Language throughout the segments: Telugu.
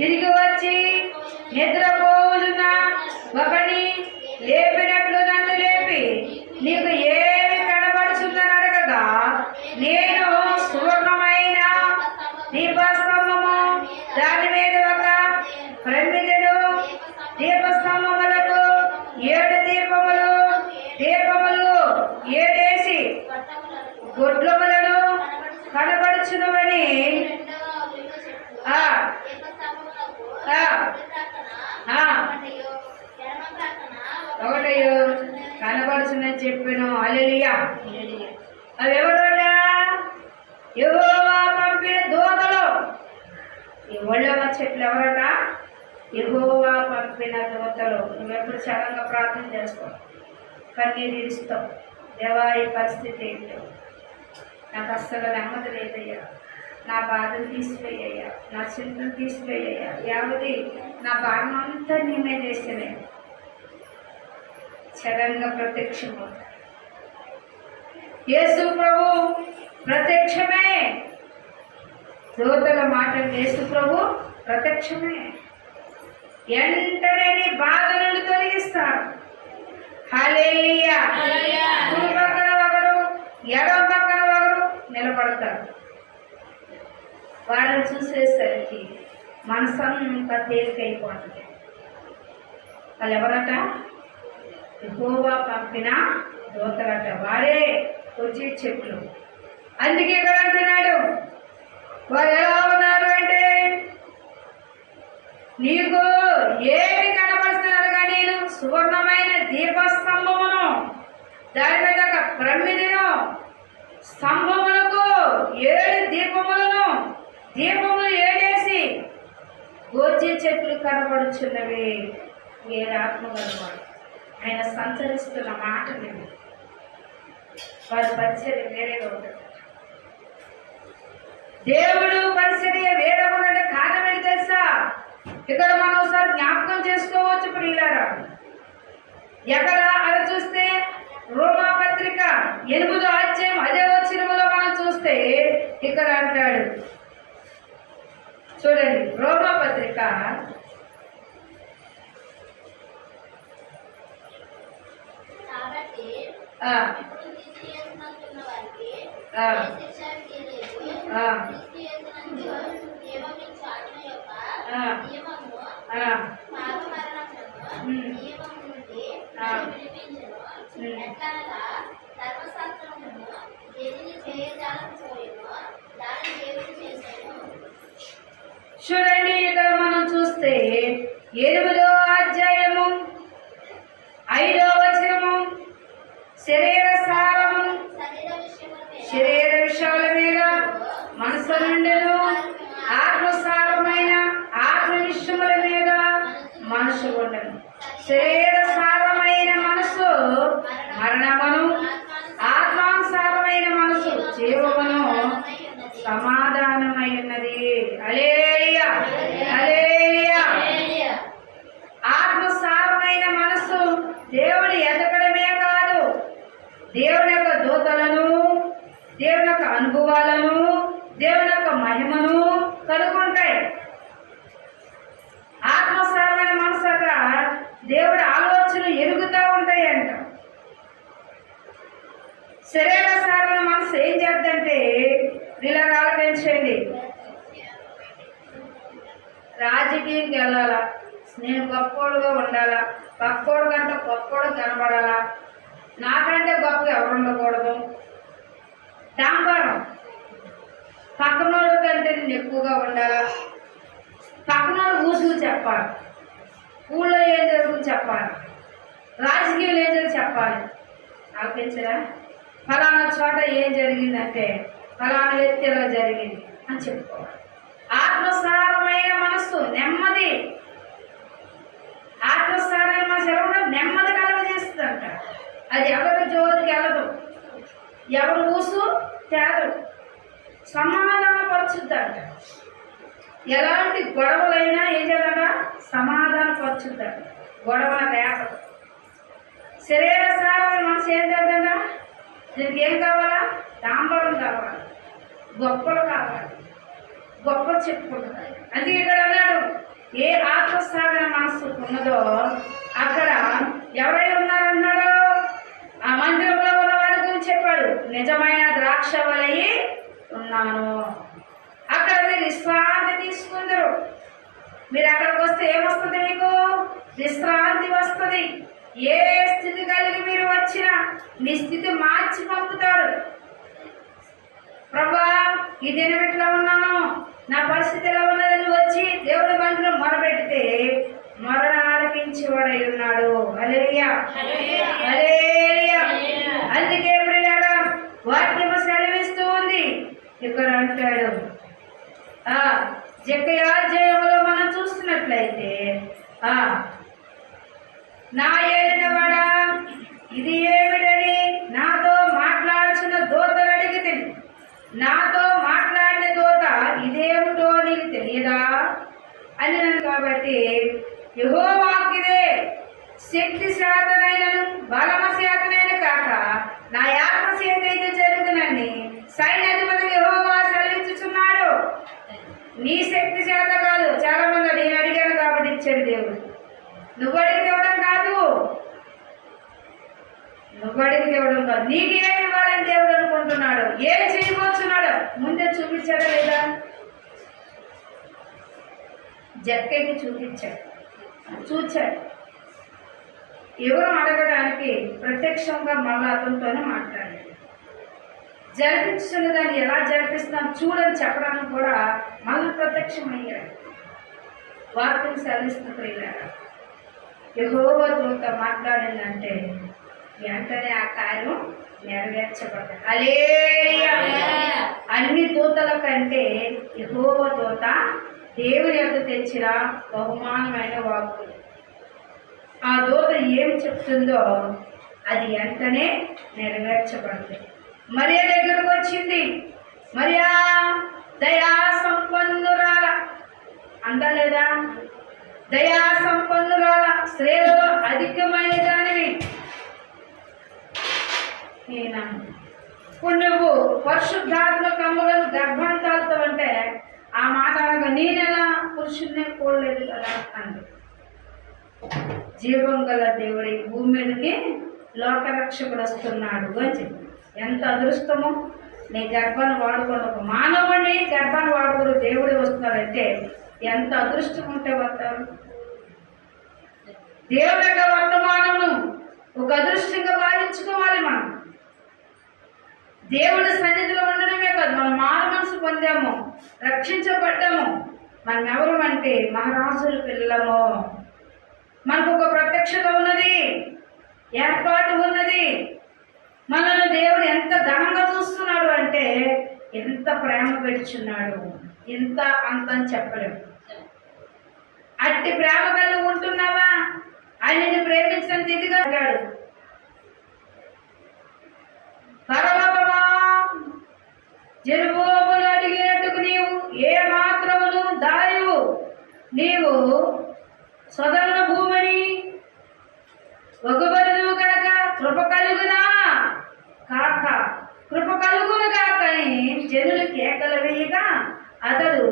తిరిగి వచ్చి నిద్రపోవుచున్న ఒకని లేపినట్లు నన్ను లేపి, నీకు ఏమి కనబడుచుందని అడగగా, నేను సువర్ణమైన దీపస్తంభము, దాని మీద ఒక ప్రమిదెను, దీపస్తంభములకు 7 దీపములు, దీపములు 7 గొడ్లములను కనబడుచున్నవని ఒకటయ్యో కనబడుచున్నని చెప్పాను. హల్లెలూయా. అవి ఎవడోడా? యెహోవా పంపిన దూతలు. ఈ ఒళ్ళవ చెట్లు ఎవరట? యెహోవా పంపిన దూతలు. నువ్వెప్పుడు చలంగా ప్రార్థన చేస్తావు, కన్నీరు ఇడుస్తావు, దేవా ఈ పరిస్థితి ఏంటో, నాకు అస్సలు నెమ్మది లేదయ్యా, నా బాధను తీసివేయ్యా, నా చింతను తీసివేయ్యా, యావది నా భారం అంతా నీ మీద వేస్తేనే సడన్గా ప్రత్యక్షమవుతాడు. యేసు ప్రభు ప్రత్యక్షమే. దూతల మాట యేసు ప్రభు ప్రత్యక్షమే. వెంటనే నీ బాధ నుండి తొలగిస్తాడు. హల్లెలూయా. కుడి పక్కన ఒకరు, ఎడమ పక్కన ఒకరు నిలబడతారు. వాళ్ళని చూసేసరికి మనసంతా తేలికైపోతుంది. వాళ్ళు ఎవరట? యెహోవా పంపిన దూతలట. వారే వచ్చి చెట్లు. అందుకే ఇక్కడ అంటున్నాడు, వారు ఎలా ఉన్నారు అంటే, నీకు ఏమి కనబడుతున్నారుగా, నేను సువర్ణమైన దీపస్తంభమును, దాని మీద ఒక ప్రమిదెను, స్తంభములకు 7 దీపములను, దీపములు 7 గోజి చెట్లు కనబడుచున్నవి. ఏ ఆత్మ కనబడు. ఆయన సంచరిస్తున్న మాట నేను వారి పరిచర్య వేరేగా ఉంటుంది. దేవుడు పరిచర్య వేరే ఉన్నట్టు కారణం ఏంటి తెలుసా? ఇక్కడ మనం ఒకసారి జ్ఞాపకం చేసుకోవచ్చు ప్రియులారా. ఎక్కడ అది చూస్తే రోమా పత్రిక 8వ అధ్యాయం 5వ వచనములో మనం చూస్తే ఇక్కడ అంటాడు చూడండి. రోమా పత్రిక చూడండి ఇక్కడ మనం చూస్తే 8వ అధ్యాయము 5వ వచనము, శరీర సారము, శరీర విషయాల మీద మనసు నుండెను, ఆత్మసారమైన ఆత్మ విషయముల మీద మనసు ఉండను. శరీర సారమైన మనసు మరణమును, ఆత్మానుసారమైన మనసు జీవమును సమాధానమై ఉన్నది. హల్లెలూయా. హల్లెలూయా. ఆత్మసారమైన మనసు దేవుని ఎదగడమే కాదు, దేవుని యొక్క దూతలను, దేవుని యొక్క అనుభవాలను, దేవుని యొక్క మహిమను కనుగొంటాయి. ఆత్మసారమైన మనసు అట దేవుడి ఆలోచనలు ఎరుగుతూ ఉంటాయి అంట. శరీర సారమైన మనసు ఏం చేద్దంటే, ఇలా ఆలోచించండి, రాజకీయంకి వెళ్ళాలా, నేను గొప్పోడుగా ఉండాలా, పక్కోడు కంటే గొప్పోడు కనబడాలా, నాకంటే గొప్ప ఎవరు ఉండకూడదు, డాంబరం, పక్కనోడు కంటే నేను ఎక్కువగా ఉండాలా, పక్కనోడు ఊసులు చెప్పాలి, ఊళ్ళో ఏం జరుగుతుంది చెప్పాలి, రాజకీయాలు ఏం జరిగి చెప్పాలి. ఆలోచించరా? ఫలానా చోట ఏం జరిగిందంటే ఫలానా వ్యక్తి ఎలా జరిగింది అని చెప్పుకోవాలి. ఆత్మసారమైన మనస్సు నెమ్మది, ఆత్మసారమైన మనసు ఎవరు నెమ్మది కలగజేస్తుందంట. అది ఎవరి జోలికి వెళ్ళదు, ఎవరు ఊసు తేదు, సమాధానపరుచుద్దంట. ఎలాంటి గొడవలైనా ఏం చేయాలంట? సమాధానపరుచుద్దంట. గొడవ రేపదు. శరీర సారమైన మనసు ఏం చేద్దంట? దీనికి ఏం కావాలా? డాంబరం కావాలి, గొప్పలు కావాలి, గొప్ప చెప్పుకుంటున్నాడు. అందుకే ఇక్కడ అన్నాడు, ఏ ఆత్మసాధన మనస్సు ఉన్నదో అక్కడ ఎవరై ఉన్నారన్నాడు, ఆ మందిరంలో ఉన్న వారి గురించి చెప్పాడు. నిజమైన ద్రాక్ష వలె ఉన్నాను. అక్కడ మీరు విశ్రాంతి తీసుకుందరు. మీరు అక్కడికి వస్తే ఏమొస్తుంది? మీకు విశ్రాంతి వస్తుంది. ఏ స్థితి కలిగి మీరు వచ్చినా మీ స్థితి మార్చి పంపుతాడు. ప్రభా, ఈ దినం ఎట్లా ఉన్నాను, నా పరిస్థితి ఎలా ఉన్నదని వచ్చి దేవుడి మందిరం మొరపెడితే మరణ ఆలకించేవాడై ఉన్నాడు. హల్లెలూయా, హల్లెలూయా. అందుకే ప్రియులారా, వాక్యము సెలవిస్తూ ఉంది. ఇక్కడ అంటాడు, జెకర్యా అధ్యాయంలో మనం చూస్తున్నట్లయితే, నా ఏలినవాడా ఇది ఏమిటని నాతో మాట్లాడుచున్న దూతను అడిగితే, నాతో మాట్లాడిన దూత ఇదేమిటో నీకు తెలియదా అని నన్ను. కాబట్టి యెహోవాకిదే శక్తి శాతనైనను బలమ శాతనైన కాక నా ఆత్మ చేత అయితే జరుగునని సైన్యాధిపతి యెహోవా సెలవిచ్చుచున్నాడు. నీ శక్తి చేత కాదు. చాలా మంది నేను అడిగాను కాబట్టి ఇచ్చాడు దేవుడు. నువ్వు అడిగి ఇవ్వడం కాదు, నువ్వు అడిగి ఇవ్వడం కాదు. నీకు ఏమి ఇవ్వాలని దేవుడు అనుకుంటున్నాడు, ఏం చేయబోతున్నాడు ముందే చూపించాడా లేదా? జక్కకి చూచాడు. ఎవరు అడగడానికి ప్రత్యక్షంగా మళ్ళా అతనితోనే మాట్లాడాడు. జరిపించున్న దాన్ని ఎలా జరిపిస్తున్నాం చూడని చెప్పడానికి కూడా మళ్ళీ ప్రత్యక్షమయ్యాడు. వార్తను సెలవిస్తున్న ప్రియులారా, యెహోవా దూత మాట్లాడిందంటే వెంటనే ఆ కార్యం నెరవేర్చబడ్డాడు. హల్లెలూయా. అన్ని దూతల కంటే యెహోవా దూత దేవుని యొద్ద తెచ్చిన బహుమానమైన వాక్కులు. ఆ దూత ఏం చెప్తుందో అది వెంటనే నెరవేర్చబడుతుంది. మరియా దగ్గరకు వచ్చింది. మరియా దయా సంపన్నురాల అందా లేదా? దయా సంపన్నురాల, స్త్రీలో అధికమైన దానివి ఇప్పుడు నువ్వు పరిశుద్ధాత్మ కమ్ములను గర్భాంతాలతో అంటే ఆ మాట అనగా నేనెలా పురుషున్నే కూడలేదు కదా అంది. జీవం గల దేవుడి భూమి మీదకి లోకరక్షకుడు వస్తున్నాడు అని చెప్పి ఎంత అదృష్టమో. నీ గర్భాన్ని వాడుకోండి, ఒక మానవుడిని గర్భాన్ని వాడుకోరు దేవుడే వస్తున్నాడంటే ఎంత అదృష్టం ఉంటే వస్తారు. దేవుడి యొక్క వర్తమానమును ఒక అదృష్టంగా భావించుకోవాలి. మనం దేవుడి సన్నిధిలో ఉండడమే కాదు, మనం మారు మనసు పొందాము, రక్షించబడ్డాము. మనం ఎవరు అంటే మహారాజుల పిల్లలము. మనకు ఒక ప్రత్యక్షత ఉన్నది, ఏర్పాటు ఉన్నది. మనల్ని దేవుడు ఎంత ఘనంగా చూస్తున్నాడు అంటే ఎంత ప్రేమ పెడుచున్నాడు, ఇంత అంత అని చెప్పలేము. అట్టి ప్రేమ కలిగి ఉంటున్నావా? ఆయనని ప్రేమించినంత ఇదిగా అంటాడు. పరలోకమా జరుబోబులు అడిగినట్టుకు నీవు ఏ మాత్రమును దాయవు. నీవు స్వధర్మ భూమిని ఒగబరుదు కనుక కృప కలుగునా కాక కృప కలుగును కాకని జనులు కేకలు వేయగా అతడు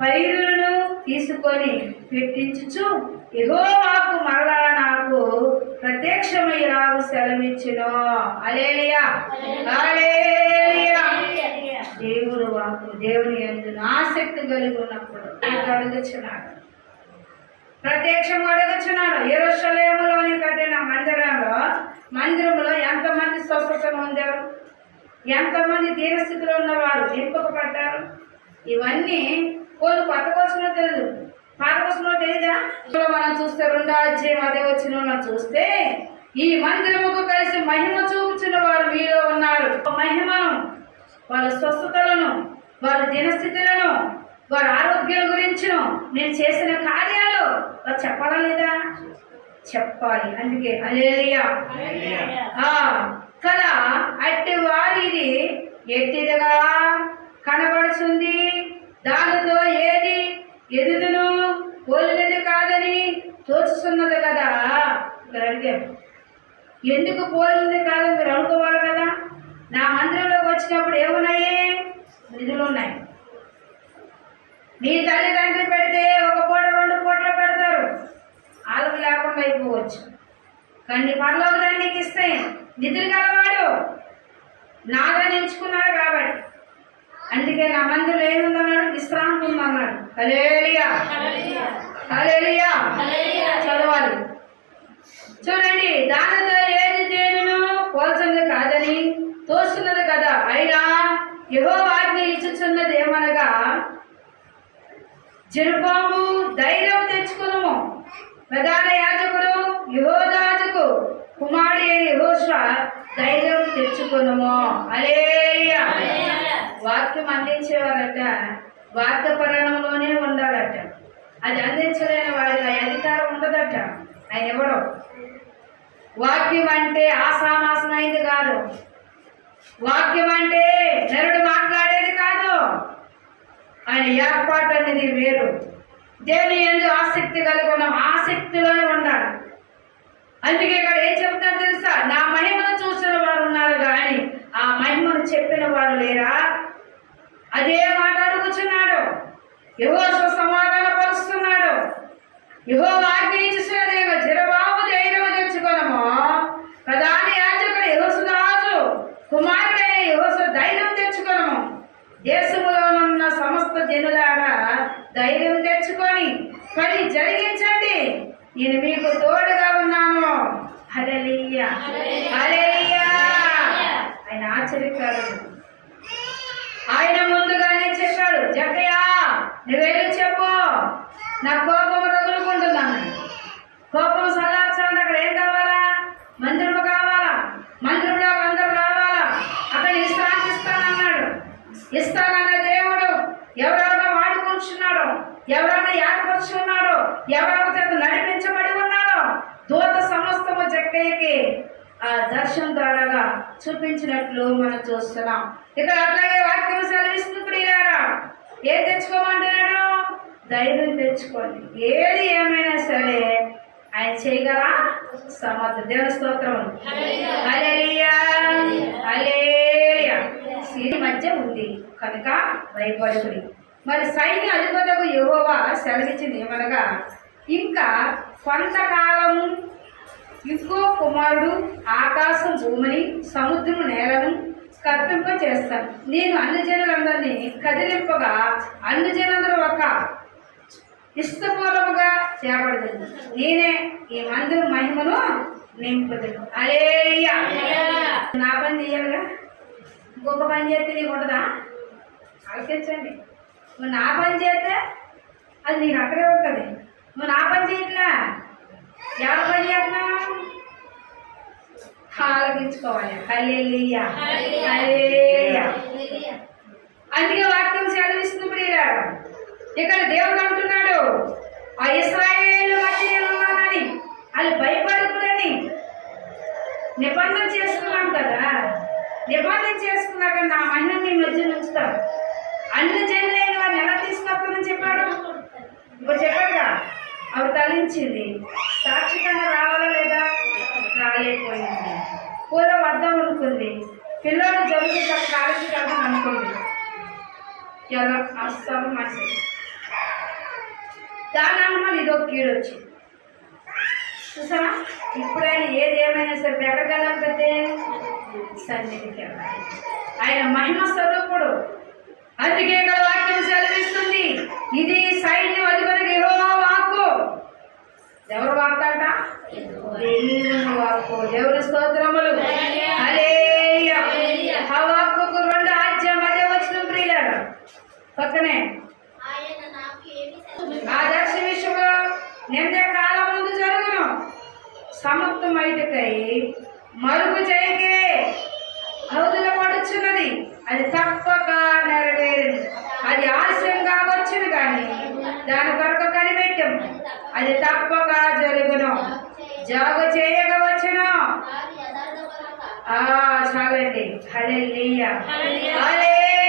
పైరులను తీసుకొని పెట్టించుచు యెహోవాకు మరలా నాకు ప్రత్యక్షమయ్యేలాగు సెలవిచ్చును. హల్లెలూయా, హల్లెలూయా. దేవుడు వాకు దేవుని యందు ఆసక్తి కలిగి ఉన్నప్పుడు అడుగుచున్నాడు, ప్రత్యక్షంగా అడుగుచున్నాడు. యెరూషలేములోని కట్టిన మందిరంలో ఎంతమంది స్వస్థత పొందారు, ఎంతమంది దీనస్థితిలో ఉన్నవారు ఎంపికపడ్డారు. ఇవన్నీ వాళ్ళు కొత్త కోసమో తెలియదు, పాత కోసమో తెలీదా? మనం చూస్తే 2వ అధ్యాయం అదే వచ్చిన చూస్తే ఈ మందిరముకు కలిసి మహిమ చూపుచున్న వారు మీలో ఉన్నారు. మహిమను, వాళ్ళ స్వస్థతలను, వారి దినస్థితులను, వారి ఆరోగ్యాల గురించిను, నేను చేసిన కార్యాలు వారు చెప్పాలా లేదా? చెప్పాలి. అందుకే హల్లెలూయా కదా. అట్టి వారిది ఎట్టిదిగా కనబడుతుంది, దానితో ఏది ఎదుగును పోలినది కాదని తోచుతున్నది కదా. ఎందుకు పోలినది కాదని మీరు అనుకోవాలి కదా. నా మందిరంలోకి వచ్చినప్పుడు ఏమున్నాయి? నిధులు ఉన్నాయి, నీ తల్లిదండ్రులు పెడితే ఒక పూట 2 పూటలు పెడతారు, ఆలు లేకుండా అయిపోవచ్చు. కానీ పరలోక తండ్రి నీకు ఇస్తే నిధులు గలవాడు నాదని ఎంచుకున్నాడు కాబట్టి, అందుకే నా మందిలో ఏముందన్నాడు? విశ్రాంతి ఉందన్నాడు. హల్లెలూయా, హల్లెలూయా చదవాలి. చూడండి, దానితో ఏది దేనిను పోల్చున్నది కాదని తోస్తున్నది కదా, అయినా యెహోవా ఆజ్ఞ ఇచ్చుచున్నది ఏమనగా, జెరుబాబు ధైర్యం తెచ్చుకును, ప్రధాన యాజకుడు యెహోయాదాకు కుమారుడు అయిన యెహోషువ ధైర్యం తెచ్చుకును. హల్లెలూయా. వాక్యం అందించేవారట వాక్య పరణంలోనే ఉండాలట. అది అందించలేని వాడికి అధికారం ఉండదట. ఆయన ఎవడో. వాక్యం అంటే ఆసామాసమైంది కాదు. వాక్యం అంటే నరుడు మాట్లాడేది కాదు. ఆయన ఏర్పాటు అనేది వేరు. దేవుని యందు ఆసక్తి కలిగి ఉన్నాం, ఆసక్తిలోనే ఉండాలి. అందుకే ఇక్కడ ఏం చెప్తారు తెలుసా? నా మహిమను చూసిన వారు ఉన్నారు కానీ ఆ మహిమను చెప్పిన వారు లేరా? అదే మాట అడుగుచున్నాడు. యెహోషువ సమాధాన పరుస్తున్నాడు. యెహోవా ఆజ్ఞ ఇచ్చుచున్నదేమో, జెరుబాబు ధైర్యం తెచ్చుకొనుము, ప్రధాన యాజకుడు యెహోషుదాజు కుమారుడైన యెహోషువ ధైర్యం తెచ్చుకొనుము, దేశములో ఉన్న సమస్త జనులారా ధైర్యం తెచ్చుకొని పని జరిగించండి, నేను మీకు తోడుగా ఉన్నాను. హల్లెలూయా, హల్లెలూయా. ఆయన ఆశ్చర్యకారుడు. ఆయన ముందుగానే చెప్పాడు, జక్కయ్య నువ్వేళ్ళు చెప్పు, నా కోపం రగులుకుంటున్నాను. కోపం సల్లార్చాలంటే అక్కడ ఏం కావాలా? మందిరము కావాలా? మందిరంలో అందరూ రావాలా? అక్కడ విశ్రాంతి ఇస్తానన్నాడు. ఇస్తానన్న దేవుడు ఎవరెవరో వాడుకుంటున్నాడో, ఎవరైనా ఏర్పరుచున్నాడో, ఎవరెవరి చేత నడిపించబడి ఉన్నాడో దూత సమస్తము జక్కయ్యకి ఆ దర్శనం ద్వారా చూపించినట్లు మనం చూస్తున్నాం. ఇక్కడ అట్లాగే వాక్యం సెలవిస్తుంది. ప్రియులారా, ఏం తెచ్చుకోమంటున్నాడు? ధైర్యం తెచ్చుకోండి. ఏది ఏమైనా సరే ఆయన చేయగల సమర్థ. దేవుని స్తోత్రం. హల్లెలూయా, హల్లెలూయా. సీని మధ్య ఉంది కనుక భయపడుకుని. మరి సైన్య అధిపతులకు యెహోవా సెలవిచ్చింది ఏమనగా, ఇంకా కొంతకాలము ఇంకో కుమారుడు ఆకాశం భూమిని సముద్రము నేలను కప్పింప చేస్తాను. నేను అన్ని జనులందరినీ కదిలింపగా అన్ని జనులందరూ ఒక ఇష్టపూర్వముగా చేపడుతుంది. నేనే ఈ మందిరం మహిమను నింపుదును. హల్లెలూయా. నా పని చేయాలిగా, గొప్ప పని చేస్తే నీకు ఉండదా? ఆలోచించండి. నువ్వు నా పని చేస్తే అది నీకు అక్కడే ఉంటుంది. నువ్వు నా పని చేయట్లా, ఎవరి పని చేస్తున్నావు? ఆలోచించుకోవాలి. హల్లెలూయా, హల్లెలూయా. అందుకే వాక్యం సెలవిస్తుంది. ప్రియులారా, ఇక్కడ దేవుడు అంటున్నాడు, ఆ ఇశ్రాయేలు మధ్య ఉన్నానని వాళ్ళు భయపడకూడని నిబంధన చేసుకున్నాం కదా. నిబంధన చేసుకున్నాక నా మహిమ మీ మధ్య ఉంచుతాం. అన్ని జనులైన వారిని ఎలా తీసుకొస్తానని చెప్పాడు. ఇప్పుడు చెప్పాడుగా, ఆవిడ తలించింది. సాక్షికంగా రావాలా లేదా? రాలేకపోయింది. కూర వద్దాం అనుకుంది. పిల్లలు జరుగుతూ కాలేజీ కడతాం అనుకుంది. ఎలా అస్సలు మనిషి దాని అనుమానం ఇదో కీడు వచ్చింది. చూసారా? ఇప్పుడైనా ఏది ఏమైనా సరే ఎక్కడికి వెళ్ళకపోతే సన్నిధికి వెళ్ళాలి. ఆయన మహిమ స్వరూపుడు. అందుకే ఇక్కడ వాక్యం సెలవిస్తుంది, ఇది సైన్యం అధిపతికి యెహోవా వాక్కు. ఎవరు వాక్తాట? దేవుని వాక్కు. దేవుని స్తోత్రములు. హల్లెలూయా. హబక్కూకు 2వ అధ్యాయం అదే వచనం. ప్రియులారా, పక్కనే ఆ దర్శన విషయంలో నిందే కాలం ముందు జరుగును, సమర్థమైటకై మరుగు చేయకే అవధుల పడుచున్నది, అది తప్పక నెరవేరింది. అది ఆలస్యంగా వచ్చును కానీ దాని కొరకు కనిపెట్టం, అది తప్పక జరుగును. జాగు చేయక వచ్చును. చాలండి. హల్లెలూయా, హల్లెలూయా.